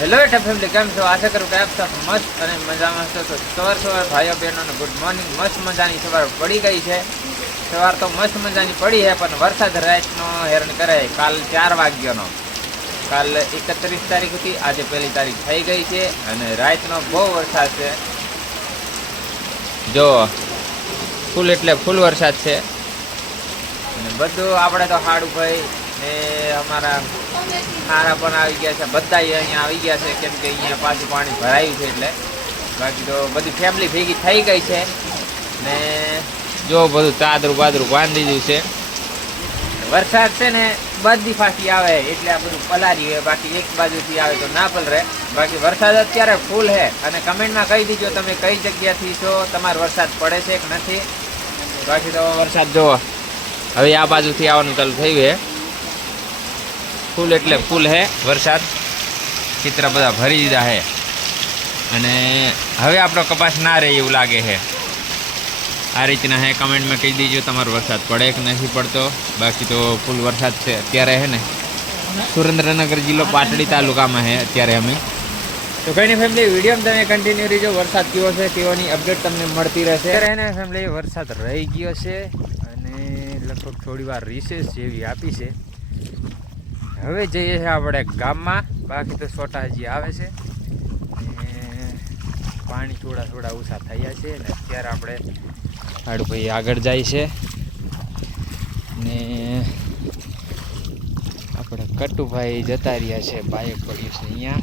Hello family केम छो आशा करूँ कि आप सब मस्त और मजा में हशो। तो सवार सवार भाईओ बहनों ने गुड मॉर्निंग। मस्त मजानी सवार पड़ी गई है। सवार तो मस्त मजानी पड़ी है पर वरसाद रातनो हेरान करे। काल 4 वाग्यानो काल 31 तारीख थी, आज 1 तारीख थई गई है और रातनो बहुत वरसाद है। जो फूल एटले फूल वरसाद है। बधु आपणे तो हाडू भाई ने अमारा हारा पण આવી ગયા છે, બધા અહીંયા આવી ગયા છે કેમ કે અહીંયા પાછું પાણી ભરાયું છે એટલે। બાકી તો બધી ફેમિલી ભેગી થઈ ગઈ છે ને જો બધું ચાદરું બાદરું બાંધી દીધું છે। વરસાદ છે ને બધી ફાટી આવે એટલે આ બધું પલારી હોય, બાકી એક બાજુથી આવે તો ના પલરે। બાકી વરસાદ અત્યારે ફૂલ છે અને કમેન્ટમાં કહી દીજો તમે કઈ જગ્યાથી છો, તમારો વરસાદ પડે છે કે નથી। બાકી તો વરસાદ જો હવે આ બાજુથી આવવાનું ચાલુ થયું છે। फूल एटले फूल है वरसाद, चित्र बधा भरी दीधा है अने हवे आपणो कपास ना रहे एवुं लागे है। आ रीतना है, कमेंट में कही दीजिए तमारो वरसाद पड़े कि नहीं पड़तो। बाकी तो फूल वरसाद से अत्यारे है ने सुरेन्द्रनगर जिलो पाटड़ी तालुका में है अत्यारे अमे। तो कई नहीं फैमिली वीडियो में तमे कंटिन्यू रहीजो। वरसाद केवो छे केवोनी अपडेट तमने मळती रहेशे। अत्यारे ने फैमिली वरसाद रही गयो छे अने लगभग थोड़ी वार रिसेस जेवी आपी छे। હવે જઈએ છીએ આપણે ગામમાં। બાકી તો છોટા હજી આવે છે ને પાણી થોડા થોડા ઓછા થયા છે ને અત્યારે આપણે હાડુભાઈ આગળ જાય છે ને આપણે કટુભાઈ જતા રહ્યા છે। બાઇક પડ્યું છે અહીંયા।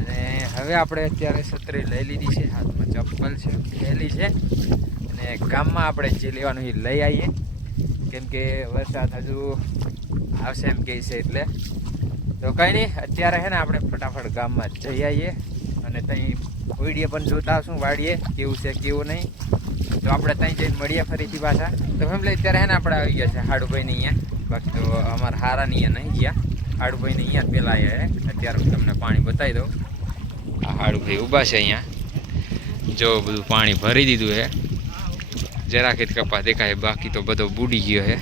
અને હવે આપણે અત્યારે છત્રી લઈ લીધી છે, હાથમાં ચપ્પલ છે પહેલી છે ને ગામમાં આપણે જે લેવાનું એ લઈ આવીએ કેમ કે વરસાદ હજુ આવશે એમ કહે છે એટલે। તો કંઈ નહીં અત્યારે છે ને આપણે ફટાફટ ગામમાં જઈ આવીએ અને ત્યાં વિડીયો પણ જોતા આવશું વાડીએ કેવું છે કેવું નહીં। તો આપણે ત્યાં જઈને મળીએ ફરીથી પાછા। તો ફેમિલી અત્યારે છે ને આપણે આવી ગયા છે હાડુભાઈને અહીંયા। બાકી તો અમારા હારાની અહીંયા નહીં ગયા, હાડુભાઈને અહીંયા પહેલાં આવ્યા છે। અત્યારે હું તમને પાણી બતાવી દઉં। આ હાડુભાઈ ઊભા છે અહીંયા, જો બધું પાણી ભરી દીધું છે। जरा खेत कपा देखा है, बाकी तो बधो बूडी गयो है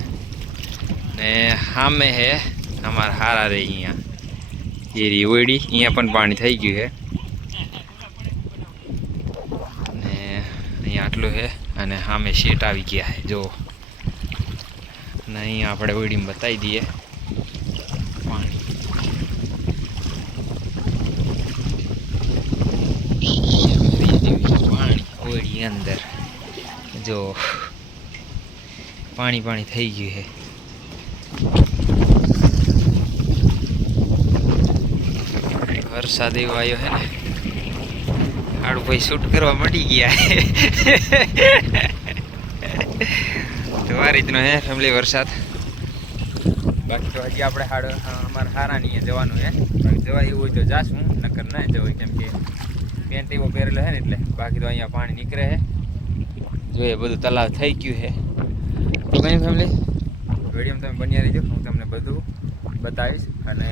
ने सामे है हमार हारा रे अँ ये री ओडी अँ पण पाणी थई गयुं है ने अँ आटलू है अने सामे शेट आवी गया है जो ने अँ आपणे ओडी में बताई दीए पाणी। पाणी ओडी अंदर जो पानी पानी थई गयुं है। वरसाद एवो आयो है ने हाडू भाई शूट करवा मटी गया है। तो आ रीतनो है फैमिली वरसाद। बाकी तो हजी आपणे हाडो अमारा हारानी जवानुं है, जवा एवुं होय तो जाशुं, नकर ना जवाय केम के पेंट एवो पहेरेलो है ने એટલે। बाकी तो अहींया पाणी નીકળે है जो ये બધું તલાવ થઈ ગયું છે। તો કંઈ ફેમિલી વિડીયોમાં તમે બન્યા રહીજો, હું તમને બધું બતાવીશ અને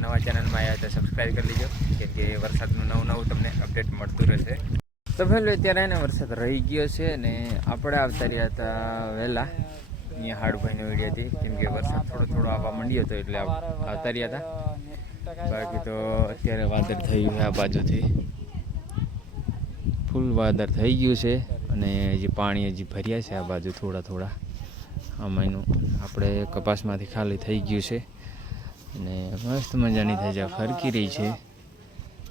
નવા ચેનલમાં આવ્યા તો સબસ્ક્રાઈબ કરી લેજો કેમ કે વરસાદનું નવું તમને અપડેટ મળતું રહેશે। તો ફેમિલી અત્યારે એને વરસાદ રહી ગયો છે ને આપણે આવતા રહ્યા હતા વહેલા અહીંયા હાડુભાઈની વિડીયોથી કેમ કે વરસાદ થોડો થોડો આવવા માંડ્યો હતો એટલે આવતા રહ્યા હતા। બાકી તો અત્યારે વાદળ થયું છે, આ બાજુથી ફૂલ વાદળ થઈ ગયું છે અને હજી પાણી હજી ભર્યા છે આ બાજુ થોડા થોડા। આ મહિનું આપણે કપાસમાંથી ખાલી થઈ ગયું છે અને મસ્ત મજાની થઈ જાય ફરકી રહી છે।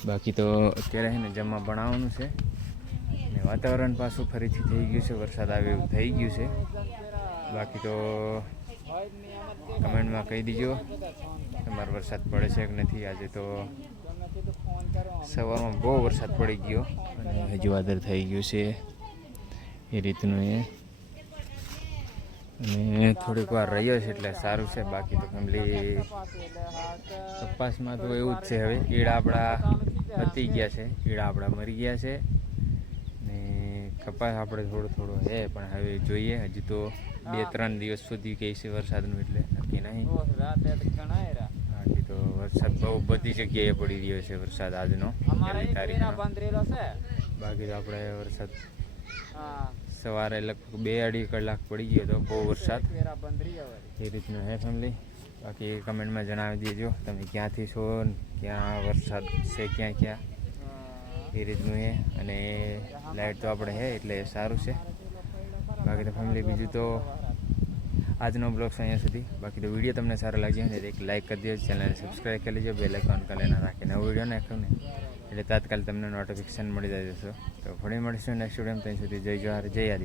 બાકી તો અત્યારે છે ને જમવા બનાવવાનું છે અને વાતાવરણ પાછું ફરીથી થઈ ગયું છે, વરસાદ આવે એવું થઈ ગયું છે। બાકી તો કમેન્ટમાં કહી દીજો તમારો વરસાદ પડે છે કે નથી। આજે તો સવારમાં બહુ વરસાદ પડી ગયો અને હજી વાદળ થઈ ગયું છે એ રીતનું એ અને થોડીક વાર રહ્યો છે એટલે સારું છે। બાકી તો ફેમિલી કપાસમાં તો એવું જ છે, હવે ઈડા આપણા પતી ગયા છે, ઈડા આપણા મરી ગયા છે ને કપાસ આપણે થોડો થોડો છે પણ હવે જોઈએ હજી તો 2-3 દિવસ સુધી કહે છે વરસાદનું એટલે નક્કી નહીં। બાકી તો વરસાદ બહુ બધી જગ્યાએ પડી રહ્યો છે વરસાદ આજનો 1 તારીખનો। બાકી તો આપણે વરસાદ સવારે લગભગ 2-2.5 કલાક પડી ગયો હતો બહુ વરસાદ એ રીતનું હે ફેમિલી. બાકી કમેન્ટમાં જણાવી દેજો તમે ક્યાંથી છો ને ક્યાં વરસાદ છે ક્યાં ક્યાં એ રીતનું છે. અને લાઇટ તો આપણે છે એટલે સારું છે. બાકી તો ફેમિલી બીજું તો આજનો બ્લોગ છે અહીંયા સુધી. બાકી તો વિડીયો તમને સારો લાગ્યો ને એક લાઇક કરી દેજો, ચેનલને સબસ્ક્રાઈબ કરી લેજો, બેલ આઇકોન કરીને રાખીને નવો વિડીયો નાખ્યો ને એટલે તાત્કાલિક તમને નોટિફિકેશન મળી જાય જશે. તો ફરી મળીશું નેક્સ્ટ વિડીયોમાં. ત્યાં સુધી જય જોહાર, જય આદિ.